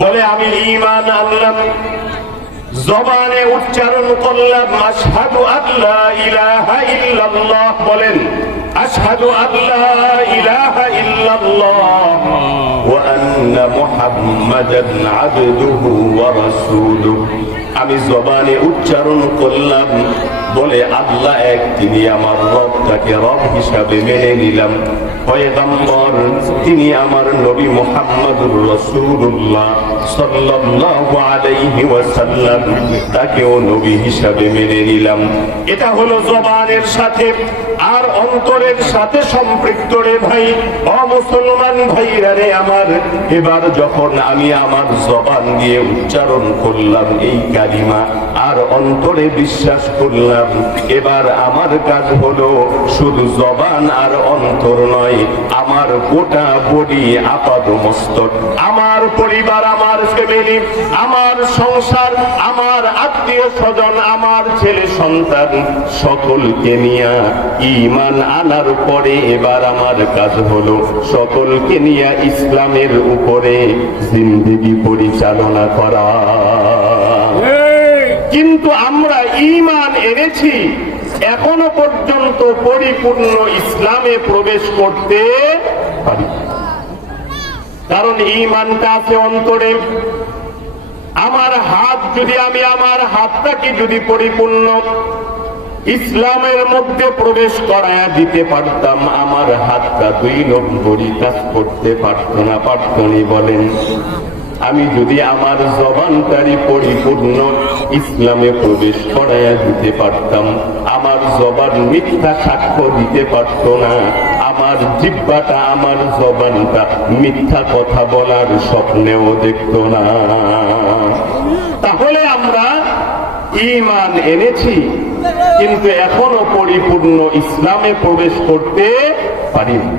বলে আমি ঈমান আনলাম, জবানে উচ্চারণ করলাম আশহাদু আল্লা ইলাহা ইল্লাল্লাহ। বলেন আশহাদু আল্লা ইলাহা ইল্লাল্লাহ ওয়া আন্না মুহাম্মাদান আবদুহু ওয়া রাসূলুহু। আমি জবানে উচ্চারণ করলাম, বলে আল্লাহ এক, তিনি আমার রব, তাকে রব হিসাবে মেনে নিলাম। পয়গম্বর তিনি আমার নবী মুহাম্মদুর রাসূলুল্লাহ সাল্লাল্লাহু আলাইহি ওয়াসাল্লাম, তাকেও নবী হিসাবে মেনে নিলাম। এটা হলো জবানের সাথে আর অন্তরের সাথে সম্পৃক্ত রে ভাই, অমুসলমান ভাইরা রে আমার। এবার যখন আমি আমার জবান দিয়ে উচ্চারণ করলাম এই কালিমা আর অন্তরে বিশ্বাস করলাম, এবার আমার কাজ হলো শুধু জবান আর অন্তর নয়, আমার গোটা বডি আপাদমস্তক, আমার পরিবার, আমার ফ্যামিলি, আমার সংসার, আমার আত্মীয় স্বজন, আমার ছেলে সন্তান সকলকে নিয়ে ঈমান আনার পরে এবার আমার কাজ হলো সকলকে নিয়ে ইসলামের উপরে জিন্দেগি পরিচালনা করা। কিন্তু আমরা ঈমান এনেছি, এখনো পর্যন্ত পরিপূর্ণ ইসলামে প্রবেশ করতে পারি, কারণ ঈমানটা আছে অন্তরে। আমার হাত যদি, আমি আমার হাতটাকে যদি পরিপূর্ণ ইসলামের মধ্যে প্রবেশ করায়া দিতে পারতাম, আমার হাতটা 2 নম্বরই কাজ করতে পারতো না, পারতনি? বলেন। আমি যদি আমার জবানটারি পরিপূর্ণ ইসলামে প্রবেশ করায়া দিতে পারতাম, আমার জবান মিথ্যা সাক্ষ্য দিতে পারত না, আমার জিহ্বাটা, আমার জবানটা মিথ্যা কথা বলার স্বপ্নেও দেখত না। তাহলে আমরা ঈমান এনেছি, কিন্তু এখনো পরিপূর্ণ ইসলামে প্রবেশ করতে পারিনি।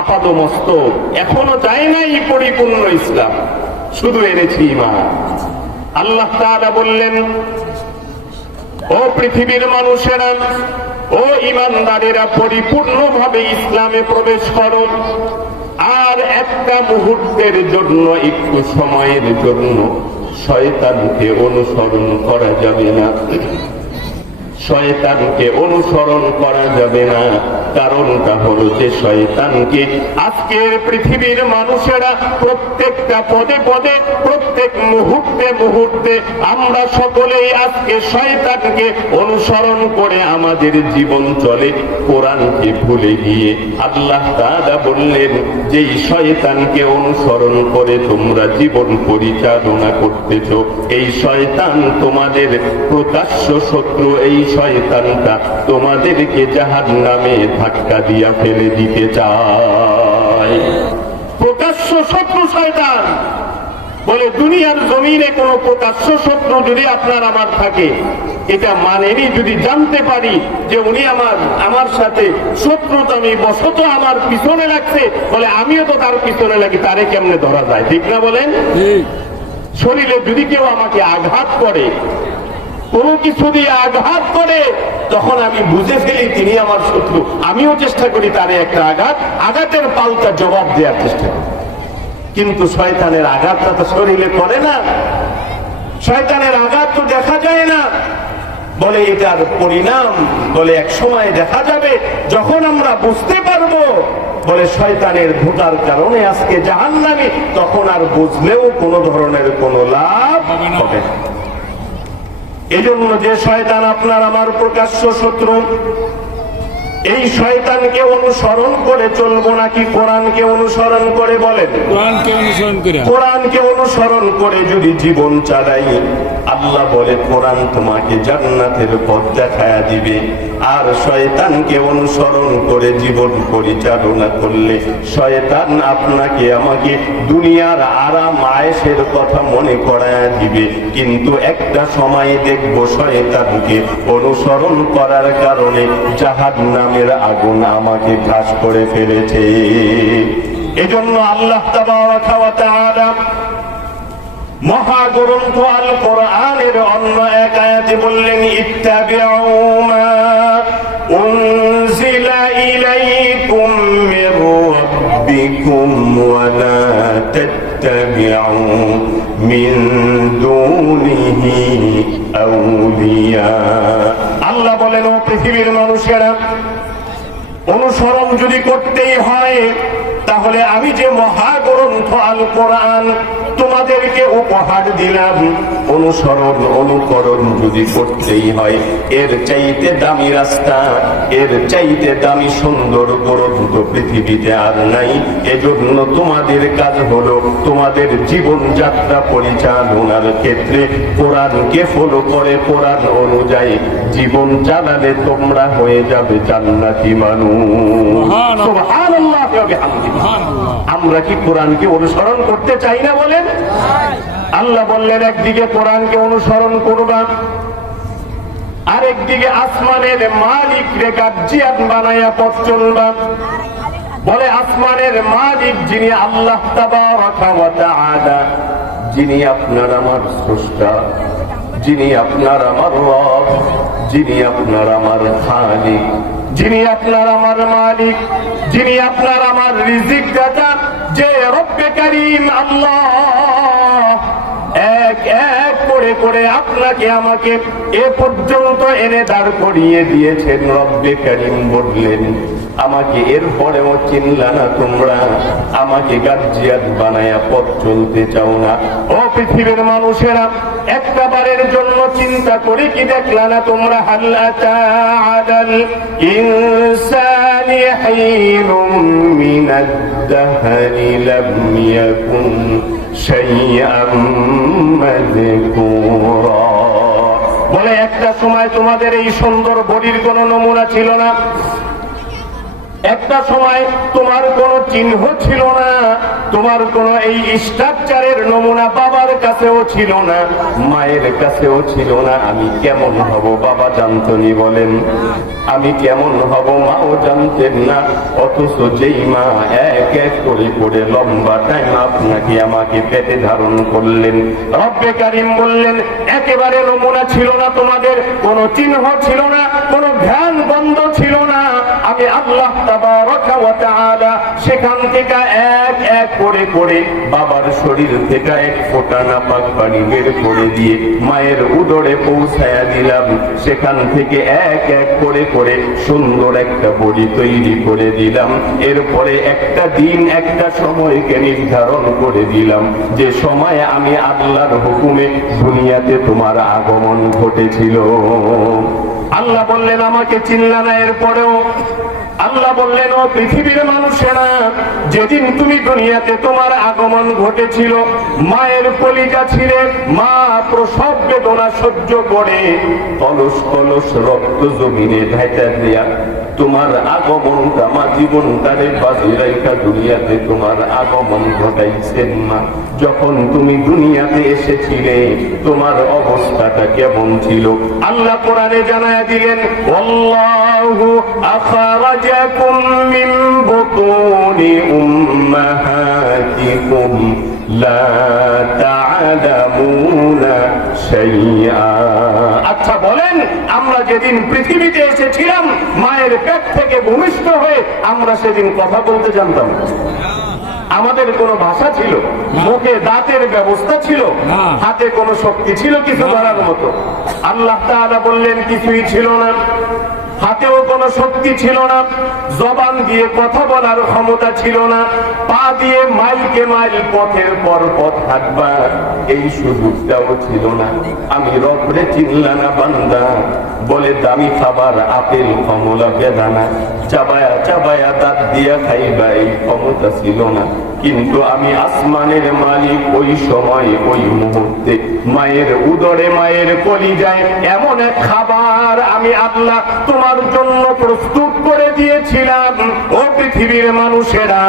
আপাদমস্তক এখনো যায় নাই পরিপূর্ণ ইসলাম, শুধু এনেছি ঈমান। আল্লাহ তাআলা বললেন, ও পৃথিবীর মানুষেরা, ও ঈমানদারেরা, পরিপূর্ণভাবে ইসলামে প্রবেশ করো। আর একটা মুহূর্তের জন্য, একটু সময়ের জন্য শয়তানকে অনুসরণ করা যাবে না, শয়তানকে অনুসরণ করা যাবে না। কারণটা হলো যে শয়তানকে আজকের পৃথিবীর মানুষেরা প্রত্যেকটা পদে পদে, প্রত্যেক মুহূর্তে মুহূর্তে আমরা সকলেই আজকে শয়তানকে অনুসরণ করে আমাদের জীবন চলে। কোরআনকে ভুলে গিয়ে আল্লাহ তাআলা বললেন, যেই শয়তানকে অনুসরণ করে তোমরা জীবন পরিচালনা করতেছ, এই শয়তান তোমাদের প্রকাশ্য শত্রু। এই শয়তানটা তোমাদেরকে জাহান্নামে ধাক্কা দিয়া ফেলে দিতে চায়। প্রকাশ্য শত্রু শয়তান। বলে দুনিয়ার জমিনে কোন প্রকাশ্য শত্রু যদি আপনার আমার থাকে, এটা মানেনি যদি জানতে পারি যে উনি আমার সাথে শত্রুতামি বশত আমার পিছনে লাগছে, বলে আমিও তো তার পিছনে লাগি, তারে কেমনে ধরা যায়? ঠিক না বলেন? শরীরে যদি কেউ আমাকে আঘাত করে, কোনো কিছু দিয়ে আঘাত করে, তখন আমি বুঝে ফেলি তিনি আমার শত্রু, আমিও চেষ্টা করি তারে একটা আঘাতের পাল্টা জবাব দেওয়ার চেষ্টা করি। কিন্তু শয়তানের আঘাতটা তো শরীরে করে না, শয়তানের আঘাত তো দেখা যায় না। বলে এটার পরিণাম, বলে এক সময় দেখা যাবে, যখন আমরা বুঝতে পারবো বলে শয়তানের ধোঁকার কারণে আজকে জাহান্নামী, তখন আর বুঝলেও কোনো ধরনের কোনো লাভ হবে না। এজন্য যে শয়তান আপনার আমার প্রকাশ্য শত্রু, এই শয়তানকে অনুসরণ করে চলবো নাকি কোরআনকে অনুসরণ করে? বলেন। কোরআনকে অনুসরণ করে যদি জীবন চালাই, আল্লাহ বলে কোরআন তোমাকে জান্নাতের পথ দেখায়া দিবে। আর শয়তানকে অনুসরণ করে জীবন পরিচালনা করলে শয়তান আপনাকে আমাকে দুনিয়ার আরাম আয়েশের কথা মনে করায়া দিবে। কিন্তু একটা সময় দেখবো শয়তানকে অনুসরণ করার কারণে জাহান্নামের আগুন আমাকে গ্রাস করে ফেলেছে। এজন্য আল্লাহ তাবারাকা ওয়া তাআলা মহাগ্রন্থ আল কোরআনের অন্য এক আয়াতে বললেন, ইত্তাবিউ মা উনজিলা ইলাইকুম মির রাব্বিকুম ওয়া লা তাত্তাবিউ মিন দুনিহি আউলিয়া। আল্লাহ বলেন, ও পৃথিবীর মানুষেরা, অনুসরণ যদি করতেই হয় তাহলে আমি যে মহাগ্রন্থ আল কোরআন তোমাদেরকে উপহার দিলাম, অনুসরণ অনুকরণ যদি করতেই হয়, এর চাইতে দামি রাস্তা, এর চাইতে দামি সুন্দর গ্রন্থ পৃথিবীতে আর নাই। এজন্য তোমাদের কাজ হলো তোমাদের জীবনযাত্রা পরিচালনার ক্ষেত্রে কোরআনকে ফলো করে কোরআন অনুযায়ী জীবন চালালে তোমরা হয়ে যাবে জান্নাতি মানুষ। সুবহানাল্লাহ। আমরা কি কোরআনকে অনুসরণ করতে চাই না বলেন? আল্লাহ বললেন, একদিকে কোরআনকে অনুসরণ করবা, আরেকদিকে আসমানের মালিক রে গার্জিয়ান বানায়া পথ চলবা। বলে আসমানের মালিক যিনি আল্লাহ তাবারাকা ওয়া তাআলা, যিনি আপনার আমার স্রষ্টা, যিনি আপনার আমার রব, যিনি আপনার আমার খালিক, যিনি আপনার আমার মালিক, যিনি আপনার আমার রিজিক দাতা, যে রব্বে কারীম আল্লাহ এক এক করে করে আপনাকে আমাকে এ পর্যন্ত এনে দাঁড় করিয়ে দিয়েছেন। রব্বে কারীম বললেন, আমাকে এরপরেও চিনলা না তোমরা, আমাকে গার্জিয়ান বানায়া পথ চলতে চাও না। ও পৃথিবীর মানুষেরা, একটা বারের জন্য চিন্তা করে কি দেখলা না তোমরা? হাল আতা আলাল ইনসানি হিনুম মিনাদ দাহরি লাম ইয়াকুন শাইআম মাযকুরা। বলে একটা সময় তোমাদের এই সুন্দর বডির কোনো নমুনা ছিল না, একটা সময় তোমার কোনো চিহ্ন ছিল না, তোমার কোনো এই স্ট্রাকচারের নমুনা বাবার কাছেও ছিল না, মায়ের কাছেও ছিল না। আমি কেমন হব বাবা জানতনি? বলেন, আমি কেমন হব মাও জানতেন না। অথচ যেই মা এক এক করে করে লম্বা টাইম আপনাকে আমাকে পেটে ধারণ করলেন, রব্বে কারীম বললেন, একেবারে নমুনা ছিল না তোমাদের, কোনো চিহ্ন ছিল না, কোনো ধ্যান বন্ধ ছিল না। আমি আল্লাহ তাবারাকা ওয়া তাআলা সেখান থেকে এক এক করে করে বাবার শরীর থেকে এক ফোঁটা নাপাক পানি বের করে দিয়ে মায়ের উদরে পৌঁছায়া দিলাম। সেখান থেকে এক এক করে করে সুন্দর একটা বডি তৈরি করে দিলাম। এরপরে একটা দিন একটা সময়কে নির্ধারণ করে দিলাম, যে সময়ে আমি আল্লাহর হুকুমে দুনিয়াতে তোমার আগমন ঘটেছিল। আল্লাহ বললেন, আমাকে চিনলা না? এরপরেও আল্লাহ বললেন, ও পৃথিবীর মানুষেরা, যেদিন তুমি দুনিয়াতে তোমার আগমন ঘটেছিল, মায়ের কলিজা ছিঁড়ে মা প্রসব বেদনা সহ্য করে কলস কলস রক্ত জমিনে ঢাইটা দিয়া তোমার আগমনটা মা জীবনটারে বাজি রাইখা দুনিয়াতে তোমার আগমন ঘটাইছেন। মা যখন তুমি দুনিয়াতে এসেছিলে তোমার অবস্থাটা কেমন ছিল? আল্লাহ কোরআনে জানায়া দিলেন, আল্লাহু আখরাজাকুম মিন বুতুনি উম্মাহাতিকুম লা তা'লামুনা শাইআ। আচ্ছা বলেন, আমরা যেদিন পৃথিবীতে এসেছিলাম মায়ের পেট থেকে ভূমিষ্ঠ হয়ে আমরা সেদিন কথা বলতে জানতাম? আমাদের কোনো ভাষা ছিল? মুখে দাঁতের ব্যবস্থা ছিল? হাতে কোনো শক্তি ছিল কিছু ধরার মতো? আল্লাহ তাআলা বললেন, কিছুই ছিল না। হাতেও কোনো শক্তি ছিল না, জবান দিয়ে কথা বলার ক্ষমতা ছিল না, পা দিয়ে মাইলকে মাইল পথের পর পথ হাঁটবা এই সুযোগটাও ছিল না। আমি রবরে চিনলা না বান্দা? বলে দামি খাবার আপেল কমলা বেদানা চাবায়া চাবায়া দাঁত দিয়া খাইবা এই ক্ষমতা ছিল না। কিন্তু আমি আসমানের মালিক ওই সময় ওই মুহূর্তে মায়ের উদরে মায়ের কলিজায় এমন এক খাবার আমি আল্লাহ তোমার জন্য প্রস্তুত করে দিয়েছিলাম। ও পৃথিবীর মানুষেরা,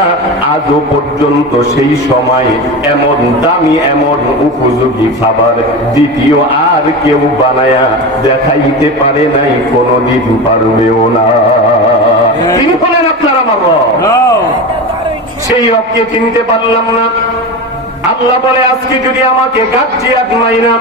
আজও পর্যন্ত সেই সময় এমন দামি এমন উপযোগী খাবার দ্বিতীয় আর কেউ বানায়া দেখাইতে পারে নাই, কোনদিন পারবেও না। তিনি বলেন, আপনার আমার রব। সেই রবকে চিনতে পারলাম না। আল্লাহ বলে, আজকে যদি আমাকে গার্জিয়ান মাইনা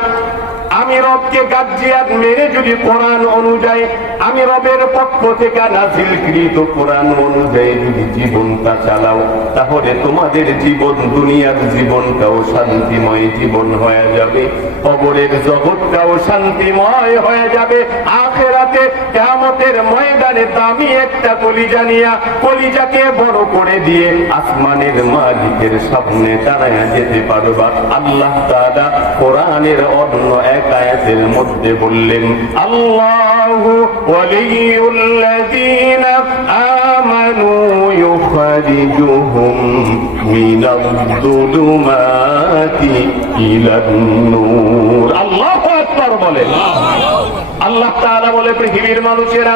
আমি রবকে গার্জিয়ান মেনে যদি কোরআন অনুযায়ী, আমি রবের পক্ষ থেকে নাজিলকৃত কোরআন অনুযায়ী যদি জীবনটা চালাও, তাহলে তোমাদের জীবন, দুনিয়ার জীবনটাও শান্তিময় জীবন হয়ে যাবে, কবরের জগৎটাও শান্তিময় হয়ে যাবে। আখিরাতে কিয়ামতের ময়দানে দামি একটা কলিজা নিয়া, কলিজাকে বড় করে দিয়ে আসমানের মালিকের সামনে দাঁড়ায়া যেতে পারবা। আল্লাহ তাআলা কোরআনের অন্য এক আয়াতের মধ্যে বললেন, আল্লাহু ওয়ালিয়ুল্লাযীনা আমানু ইউখরিজুহুম মিনাজ-যুলুমাতি ইলান-নূর। আল্লাহু আকবার বলেন। আল্লাহ তাআলা বলে, পৃথিবীর মানুষেরা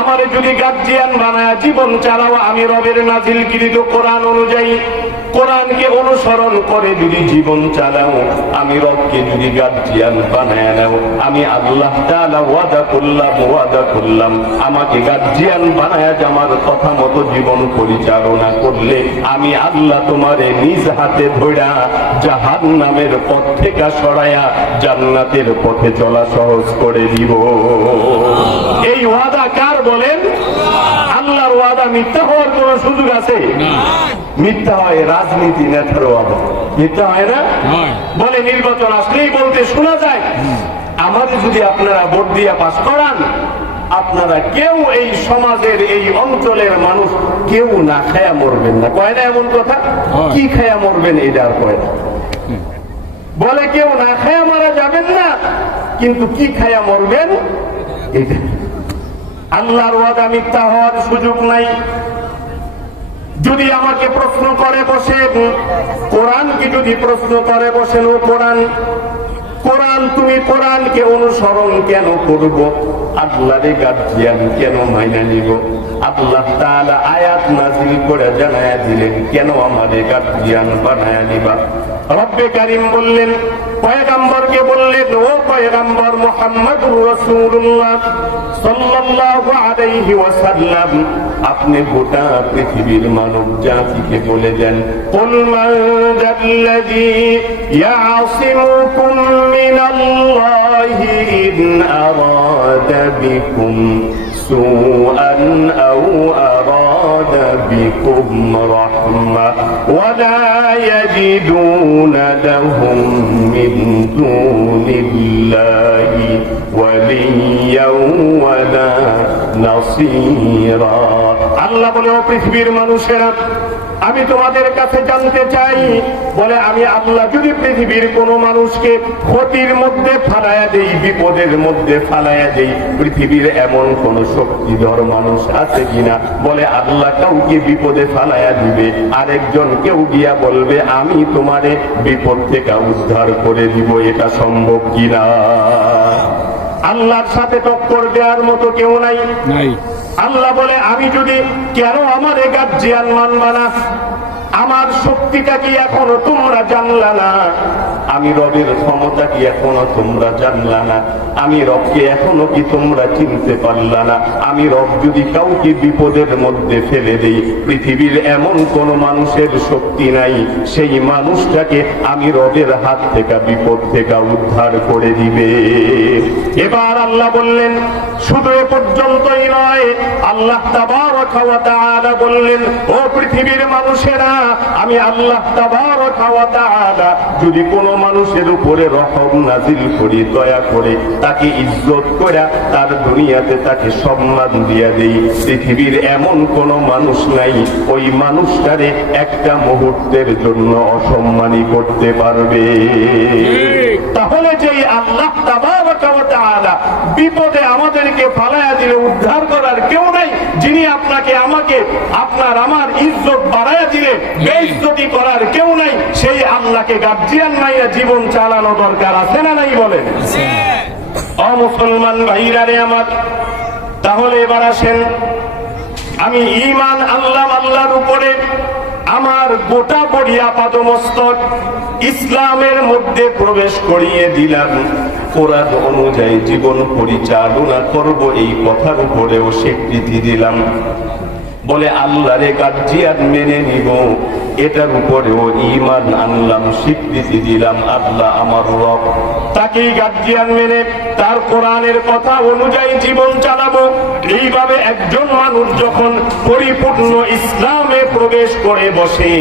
আমারে যদি গার্জিয়ান বানায় জীবন চালাও, আমি রবের নাজিলকৃত কোরআন অনুযায়ী, কোরআনকে অনুসরণ করে যদি জীবন চালাও, আমি রবকে যদি গার্জিয়ান বানায় নাও, আমি আল্লাহ তাআলা ওয়াদা করলাম আমাকে গার্জিয়ান বানায় আমার কথা মতো জীবন পরিচালনা করলে আমি আল্লাহ তোমারে নিজ হাতে ধইরা জাহান্নামের পথ থেকে সরায়া জান্নাতের পথে চলা সহজ করে দিব। এই ওয়াদা কার বলেন? আল্লাহর ওয়াদা মিথ্যা হওয়ার কোন সুযোগ আছে? মিথ্যা হয় রাজনীতি নেতার ওয়াদা, মিথ্যা হয় না? বলে নির্বাচন আসলেই বলতে শোনা যায়, আমাদের যদি আপনারা ভোট দিয়ে পাস করান, আপনারা কেউ এই সমাজের এই অঞ্চলের মানুষ কেউ না খায়া মরবেন না। কয় না এমন কথা? কি খায়া মরবেন এটা আর কয় না। বলে কেউ না খায়া মারা যাবেন না, কিন্তু কি খায়া মরবেন এটা। আল্লাহর ওয়াদা মিথ্যা হওয়ার সুযোগ নাই। যদি আমাকে প্রশ্ন করে বসেন, কোরআনকে যদি প্রশ্ন করে বসেন, ও কোরআন তুমি কোরআনকে অনুসরণ কেন করব? আল্লাহরে গার্জিয়ান কেন মাইনা নিব? আল্লাহ তাআলা আয়াত নাযিল করে জানায়া দিলেন কেন আমারে গার্জিয়ান বানায়া নিবা। রব্বে কারীম বললেন, পয়গম্বরকে বললেন, ও পয়গম্বর মুহাম্মদুর রাসূলুল্লাহ সাল্লাল্লাহু আলাইহি ওয়াসাল্লাম, আপনি গোটা পৃথিবীর মানব জাতিকে বলে দেন, কুল মান যাল্লাযী ইয়াসিমুকুম মিনাল্লাহি ইন আরাদা বিকুম সুআন আও আরাদা বিকুম রাহমা ওয়া লা ইয়াজিদুনা লাহুম মিন দুনিল্লাহি ওয়ালিয়্যান ওয়া লা নাসীরা। আল্লাহ বলে, ও পৃথিবীর মানুষেরা, আমি তোমাদের কাছে জানতে চাই, বলে আমি আল্লাহ যদি পৃথিবীর কোন মানুষকে ক্ষতির মধ্যে ফালায়া দেই, বিপদের মধ্যে ফালায়া দেই, পৃথিবীর এমন কোন শক্তিধর মানুষ আছে কিনা? বলে আল্লাহ কাউকে বিপদে ফালায়া দিবে, আরেকজন কেউ গিয়া বলবে আমি তোমারে বিপদ থেকে উদ্ধার করে দিব, এটা সম্ভব কিনা? আল্লাহর সাথে টক্কর দেওয়ার মতো কেউ নাই। আল্লাহ বলে, আমি যদি, কেন আমার গার্জিয়ান মানবা না? আমার শক্তিটা কি এখনো তোমরা জানলা না? আমি রবের ক্ষমতা কি এখনো তোমরা জানলা না? আমি রবকে এখনো কি তোমরা চিনতে পারলা না? আমি রব যদি কাউকে বিপদের মধ্যে ফেলে দেই, পৃথিবীর এমন কোন মানুষের শক্তি নাই সেই মানুষটাকে আমি রবের হাত থেকে, বিপদ থেকে উদ্ধার করে দিবে। এবার আল্লাহ বললেন, শুধু এ পর্যন্তই নয়, আল্লাহ তাবারক ওয়া তাআলা বললেন, ও পৃথিবীর মানুষেরা, আমি আল্লাহ তাবারক ওয়া তাআলা যদি কোন মানুষের উপরে রহম নাজিল করি, দয়া করে তাকে ইজ্জত করে তার দুনিয়াতে তাকে সম্মান দিয়া দেই, পৃথিবীর এমন কোন মানুষ নাই ওই মানুষটারে একটা মুহূর্তের জন্য অসম্মানী করতে পারবে। তাহলে যেই আল্লাহ তাবারক ওয়া তাআলা বিপদে আমাদেরকে ফালায়া দিলে উদ্ধার করার কেউ নাই, যিনি আপনাকে, আমাকে, আপনার আমার ইজ্জত বাড়ায়া দিলে বেইজ্জতি করার কেউ নাই, সেই আল্লাহকে গার্জিয়ান মাইয়া জীবন চালানো দরকার আছে না নাই? বলেন। মুসলমান ভাইরা রে আমার, তাহলে এবার আসেন, আমি ঈমান আনলাম আল্লাহর উপরে, আমার গোটা বডি আপাদমস্তক ইসলামের মধ্যে প্রবেশ করিয়ে দিলাম, কোরআন অনুযায়ী জীবন পরিচালনা করব, এই কথার উপরেও স্বীকৃতি দিলাম। বলে আল্লাহরে গার্জিয়ান মেনে নিব, এটার উপরেও ঈমান আনলাম, স্বীকৃতি দিলাম আল্লাহ আমার রব। তাকেই গার্জিয়ান মেনে তার কোরআনের কথা অনুযায়ী জীবন চালাবো। এইভাবে একজন মানুষ যখন পরিপূর্ণ ইসলামে প্রবেশ করে বসে,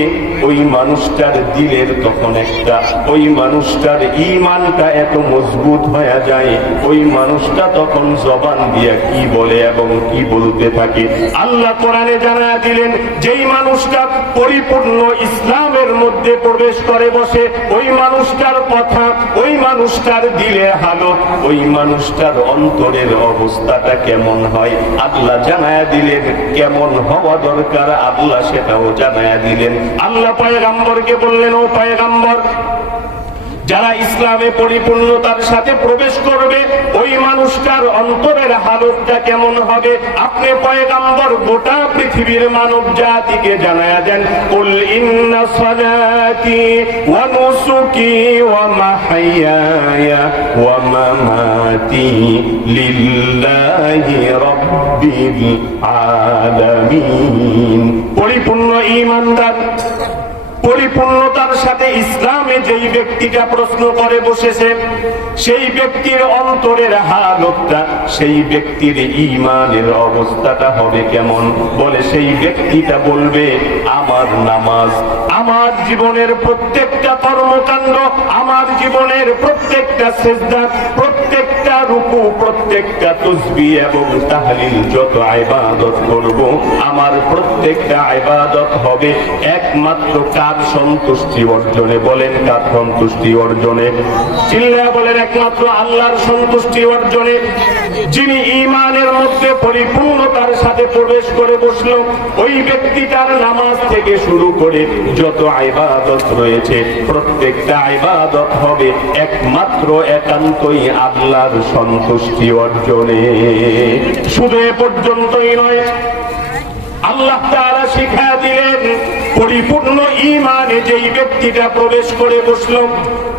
ওই মানুষটার দিলের তখন একটা, ওই মানুষটার ঈমানটা এত মজবুত হয়ে যায়, ওই মানুষটা তখন জবান দিয়ে কি বলে এবং কি বলতে থাকে আল্লাহ কোরআনে জানায়া দিলেন। যেই মানুষটা পরিপূর্ণ ইসলামের মধ্যে প্রবেশ করে বসে, ওই মানুষটার কথা, ওই মানুষটার দিলে হালত, ওই মানুষটার অন্তরের অবস্থাটা কেমন হয় আল্লাহ জানায়া দিলেন। কেমন হওয়া দরকার আল্লাহ সেটাও জানায়া দিলেন। আল্লাহ পয়গম্বরকে বললেন, ও পয়গম্বর, যারা ইসলামে পরিপূর্ণতার সাথে প্রবেশ করবে, ওই মানুষটার অন্তরের হালতটা কেমন হবে আপনি পয়গম্বর গোটা পৃথিবীর মানব জাতিকে জানায়া দেন। কুল ইন্না সালাতি ওয়া নুসুকি ওয়া মাহইয়ায়া ওয়া মামাতি লিল্লাহি রাব্বিল আলামিন। পরিপূর্ণ ঈমানদার, পরিপূর্ণতার সাথে ইসলামে যেই ব্যক্তিটা প্রশ্ন করে বসেছে, সেই ব্যক্তির অন্তরের হালতটা, সেই ব্যক্তির ঈমানের অবস্থাটা হবে কেমন? বলে সেই ব্যক্তিটা বলবে, আমার নামাজ, আমার জীবনের প্রত্যেকটা কর্মকাণ্ড, আমার জীবনের প্রত্যেকটা সিজদা, প্রত্যেকটা রুকু, প্রত্যেকটা তাসবিহ এবং তাহলিল, যত ইবাদত করব, আমার প্রত্যেকটা ইবাদত হবে একমাত্র সন্তুষ্টি অর্জনে। বলেন কার সন্তুষ্টি অর্জনে? চিল্লা বলেন একমাত্র আল্লাহর সন্তুষ্টি অর্জনে। যিনি ঈমানের মধ্যে পরিপূর্ণতার সাথে প্রবেশ করে বসলো, ওই ব্যক্তিটার নামাজ থেকে শুরু করে যত ইবাদত রয়েছে, প্রত্যেকটা ইবাদত হবে একমাত্র একান্তই আল্লাহর সন্তুষ্টি অর্জনে। শুধু এ পর্যন্তই নয়, আল্লাহ তাআলা শিখিয়ে দিলেন, পরিপূর্ণ ঈমানে যেই ব্যক্তিটা প্রবেশ করে বসলো,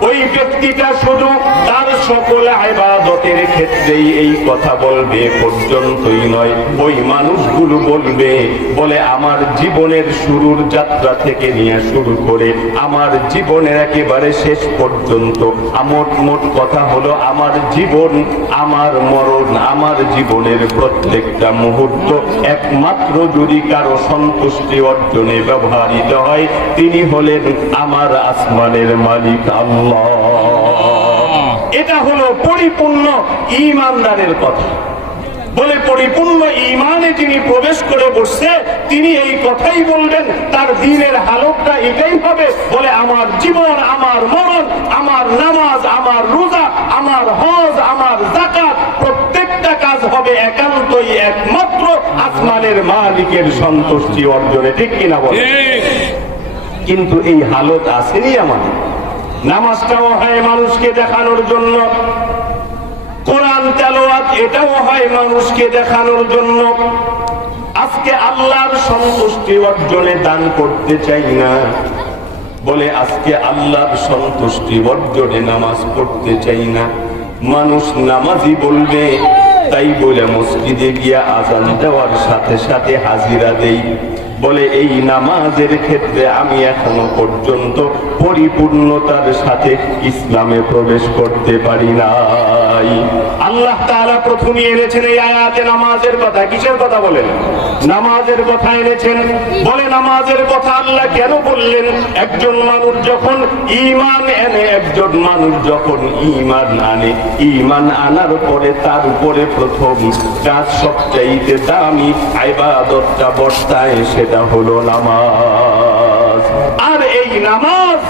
ওই ব্যক্তিটা শুধু তার সকল ইবাদতের ক্ষেত্রেই এই কথা বলবে পর্যন্তই নয়, ওই মানুষগুলো বলবে, বলে আমার জীবনের শুরুর যাত্রা থেকে নিয়ে শুরু করে আমার জীবনের একেবারে শেষ পর্যন্ত, মোট কথা হলো আমার জীবন, আমার মরণ, আমার জীবনের প্রত্যেকটা মুহূর্ত একমাত্র যদি কারো সন্তুষ্টি অর্জনে ব্যবহৃত হয়, তিনি হলেন আমার আসমানের মালিক আল্লাহ। এটা হলো পরিপূর্ণ ঈমানদারের কথা। বলে পরিপূর্ণ ঈমানে যিনি প্রবেশ করে বসছে, তিনি এই কথাই বলবেন, তার দিনের হালতটা এটাই হবে, বলে আমার জীবন, আমার মরণ, আমার নামাজ, আমার রোজা, আমার হজ, আমার যাকাত, প্রত্যেকটা কাজ হবে একান্তই একমাত্র আসমানের মালিকের সন্তুষ্টি অর্জনে। ঠিক কিনা বলে? কিন্তু এই হালত আসেনি আমাদের। নামাজটাও হয় মানুষকে দেখানোর জন্য, কোরআন তেলাওয়াত এটাও হয় মানুষকে দেখানোর জন্য। আজকে আল্লাহর সন্তুষ্টি অর্জনে দান করতে চাই না, বলে আজকে আল্লাহর সন্তুষ্টি অর্জনে নামাজ পড়তে চাই না। মানুষ নামাজি বলবে, তাই বলে মসজিদে গিয়া আজান দেওয়ার সাথে সাথে হাজিরা দেই। বলে এই নামাজের ক্ষেত্রে আমি এখনো পর্যন্ত পরিপূর্ণতার সাথে ইসলামে প্রবেশ করতে পারি নাই। আল্লাহ তাআলা প্রথমে এনেছেন এই আয়াতে নামাজের কথা। কিসের কথা বলেন? নামাজের কথা এনেছেন। বলে নামাজের কথা আল্লাহ কেন বললেন? একজন মানুষ যখন ঈমান এনে, একজন মানুষ যখন ঈমান আনে, ঈমান আনার পরে তার উপরে প্রথম কাজ, সবচাইতে দামি ইবাদতটা বর্তায়, সেটা হলো নামাজ। আর এই নামাজ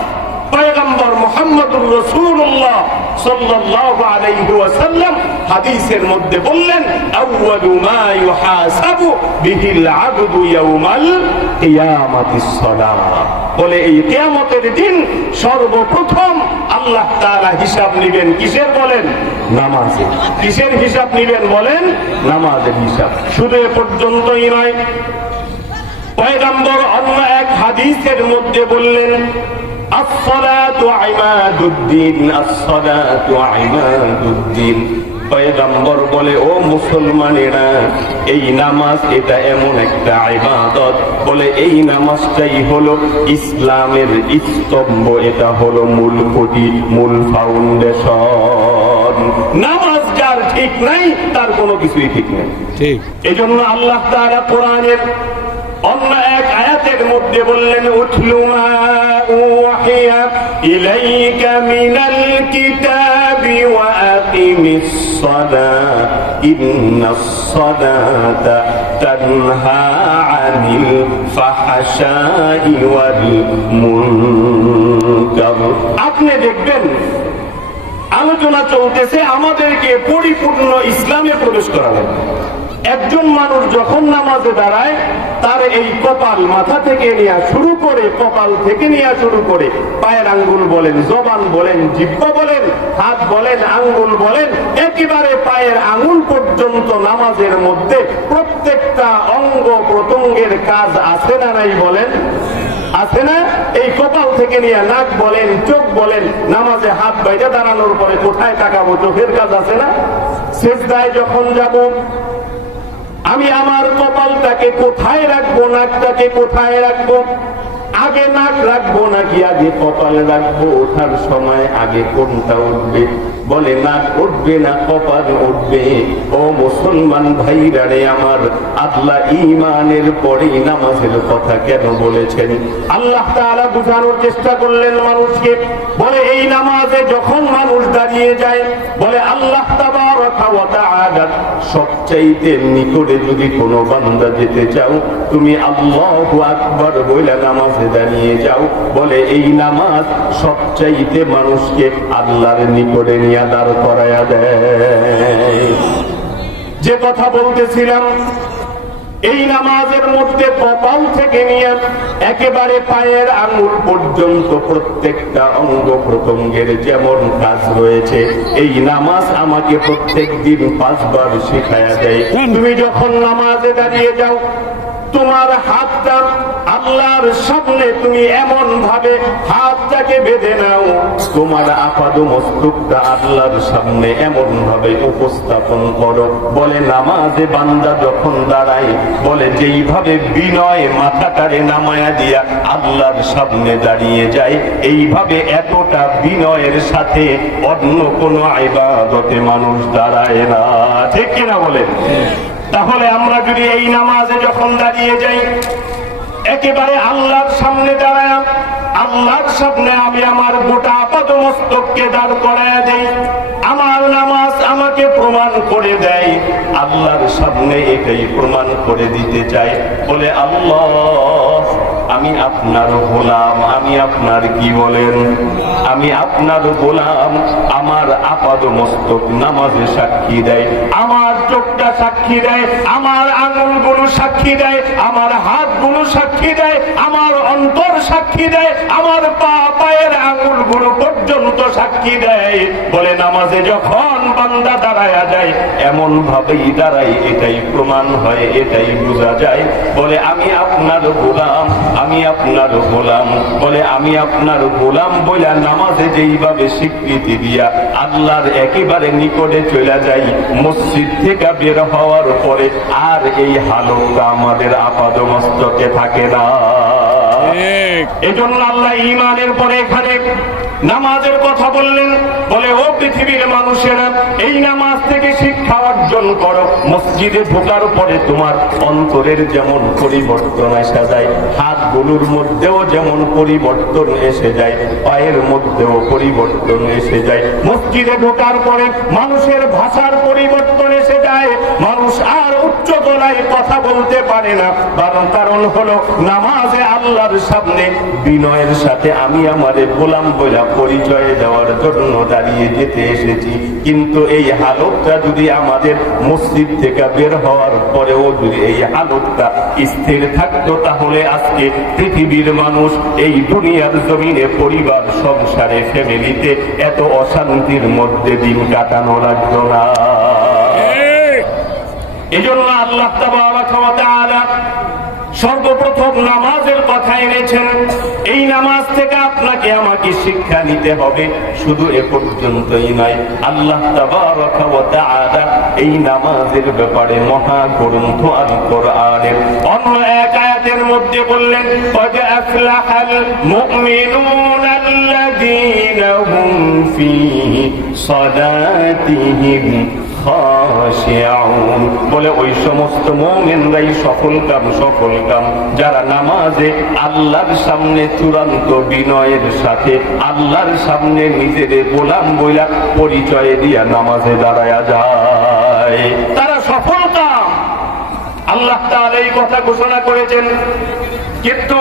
পয়গম্বর মুহাম্মদুর রাসূলুল্লাহ সাল্লাল্লাহু আলাইহি ওয়াসাল্লাম হাদিসের মধ্যে বললেন, আউয়ালু মা ইউহাসাবু বিহিল আবদু ইয়াউমাল কিয়ামাতিস সালাহ। বলে এই কিয়ামতের দিন সর্বপ্রথম আল্লাহ তাআলা হিসাব নেবেন কিসের? বলেন নামাজের। কিসের হিসাব নেবেন? বলেন নামাজের হিসাব। শুধু এ পর্যন্তই নয়, পয়গম্বর অন্য এক হাদিসের মধ্যে বললেন, আসসালাতু ইমাদুদ্দিন, আসসালাতু ইমাদুদ্দিন। পয়গম্বর বলে, ও মুসলমানেরা, এই নামাজ এটা এমন একটা ইবাদত, বলে এই নামাজটাই হলো ইসলামের স্তম্ভ, এটা হলো মূল খুঁটি, মূল ফাউন্ডেশন। নামাজ যার ঠিক নাই তার কোনো কিছুই ঠিক নেই। ঠিক এই জন্য আল্লাহ তাআলা কোরআনের অন্য এক আয়াতের মধ্যে বললেন, উতলু মা উহিয়া ইলাইকা মিনাল কিতাবি ওয়া আকিমিস সালাত ইন্নাস সালাতা তানহা আনিল ফাহশাই ওয়াল মুনকার। আপনি দেখবেন আলোচনা চলতেছে আমাদেরকে পরিপূর্ণ ইসলামে প্রবেশ করানো। একজন মানুষ যখন নামাজে দাঁড়ায় তার এই কপাল মাথা থেকে নেওয়া শুরু করে, কপাল থেকে নেওয়া শুরু করে পায়ের আঙ্গুল বলেন, জবান বলেন, জিহ্বা বলেন, হাত বলেন, আঙ্গুল বলেন, একেবারে পায়ের আঙ্গুল পর্যন্ত নামাজের মধ্যে প্রত্যেকটা অঙ্গ প্রত্যঙ্গের কাজ আছে না নাই বলেন? আছে না? এই কপাল থেকে নিয়ে নাক বলেন, চোখ বলেন, নামাজে হাত বাইরে দাঁড়ানোর পরে কোথায় তাকাবো, চোখের কাজ আছে না? সিজদায় যখন যাব আমি আমার কপালটাকে কোথায় রাখবো, নাকটাকে কোথায় রাখবো? আগে নাক রাখবো নাকি আগে কপাল রাখবো? ওঠার সময় আগে কোনটা উঠবে? বলে নাক উঠবে না কপাল উঠবে। ও মুসলমান ভাইরা রে আমার, আল্লাহ ঈমানের পরেই নামাজের কথা কেন বলেছেন? আল্লাহ তাআলা বুঝানোর চেষ্টা করলেন মানুষকে, বলে এই নামাজে যখন মানুষ দাঁড়িয়ে যায়, বলে আল্লাহ তাবারাকা ওয়া তাআলা সবচাইতে নিকটে যদি কোনো বান্দা যেতে চাও, তুমি আল্লাহু আকবার বলে নামাজে দাঁড়িয়ে যাও। বলে এই নামাজ সবচাইতে মানুষকে আল্লাহর নিকটে নিয়ে দাঁড় করায়া দেয়। যে কথা বলতেছিলাম, এই নামাজের মধ্যে কপাল থেকে নিয়ে একেবারে পায়ের আঙ্গুল পর্যন্ত প্রত্যেকটা অঙ্গ প্রত্যঙ্গের যেমন কাজ রয়েছে, এই নামাজ আমাকে প্রত্যেক দিন 5 বার শিখায়া দেয়। তুমি যখন নামাজে দাঁড়িয়ে যাও, তোমার হাতটা আল্লাহর সামনে তুমি এমন ভাবে হাতটাকে বেঁধে নাও, তোমার আপাদ মস্তকটা আল্লাহর সামনে এমন ভাবে উপস্থাপন করো। বলে নামাজে বান্দা যখন দাঁড়ায়, বলে যেইভাবে বিনয় মাথাটারে নামায়া দিয়া আল্লাহর সামনে দাঁড়িয়ে যায়, এইভাবে এতটা বিনয়ের সাথে অন্য কোনো ইবাদতে মানুষ দাঁড়ায় না। ঠিক কিনা বলেন? তাহলে আমরা যদি এই নামাজে যখন দাঁড়িয়ে যাই, একেবারে আল্লাহর সামনে দাঁড়ায়, আল্লাহর সামনে আমি আমার গোটা আপাদ মস্তককে দাঁড় করায়া দেই, আমার নামাজ আমাকে প্রমাণ করে দেয়, আল্লাহর সামনে এটাই প্রমাণ করে দিতে চাই। বলে আল্লাহ, আমি আপনার গোলাম, আমি আপনার কি বলেন, আমি আপনার গোলাম। আমার আপাদ মস্তক নামাজে সাক্ষী দেয়, আমার চোখটা সাক্ষী দেয়, আমার আঙুলগুলো সাক্ষী দেয়, আমার হাতগুলো সাক্ষী দেয়, আমার অন্তর সাক্ষী দেয়, আমার পায়ের আঙুলগুলো পর্যন্ত সাক্ষী দেয়। বলে নামাজে যখন বান্দা দাঁড়ায়া যায়, এমন ভাবেই দাঁড়াই, এটাই প্রমাণ হয়, এটাই বোঝা যায়। বলে আমি আপনার গোলাম, আমি আপনার গোলাম। বলে আমি আপনার গোলাম বলে নামাজে যেইভাবে স্বীকৃতি দিয়া আল্লাহর একেবারে নিকটে চলে যাই, মসজিদ থেকে বের হওয়ার পরে আর এই হালতটা আমাদের আপাদ মস্তকে থাকে না। এজন্য আল্লাহ ঈমানের পরে এখানে নামাজের কথা বললেন। বলে ও পৃথিবীর মানুষেরা, এই নামাজ থেকে শিক্ষা অর্জন করো। মসজিদে ঢোকার পরে তোমার অন্তরের যেমন পরিবর্তন এসে যায়, হাতগুলোর মধ্যেও যেমন পরিবর্তন এসে যায়, পায়ের মধ্যেও পরিবর্তন এসে যায়। মসজিদে ঢোকার পরে মানুষের ভাষার পরিবর্তন এসে যায়, মানুষ আর উচ্চ গলায় কথা বলতে পারে না। কারণ হলো নামাজে আল্লাহর সামনে বিনয়ের সাথে আমি আমারে গোলাম বইলা পরিচয় দেওয়ার জন্য দাঁড়িয়ে যেতে এসেছি। কিন্তু এই হালতটা যদি আমাদের মসজিদ থেকে বের হওয়ার পরেও যদি এই হালতটা স্থির থাকতো, তাহলে আজকে পৃথিবীর মানুষ এই দুনিয়ার জমিনে পরিবার সংসারে ফ্যামিলিতে এত অশান্তির মধ্যে দিন কাটানো লাগতো না। এই জন্য আল্লাহ তাবারাকা ওয়া তাআলা সর্বপ্রথম নামাজের কথা কথা এনেছেন। এই নামাজ থেকে আপনাকে আমাকে শিক্ষা নিতে হবে। শুধু এ পর্যন্তই নয়, আল্লাহ তাবারাকা ওয়া তাআলা এই নামাজের ব্যাপারে মহাগ্রন্থ আল কোরআনের অন্য এক আয়াতের মধ্যে বললেন, ক্বাদ আফলাহাল মুমিনুনা আল্লাযীনা হুম ফী সালাতিহিম খাশিউন। বলে ওই সমস্ত মুমিনরাই সফল কাম যারা নামাজে আল্লাহর সামনে চূড়ান্ত বিনয়ের সাথে আল্লাহর সামনে নিজের গোলাম বইলা পরিচয় দিয়া নামাজে দাঁড়ায়া যায়, তারা সফল কাম। আল্লাহ তাআলা এই কথা ঘোষণা করেছেন। কিন্তু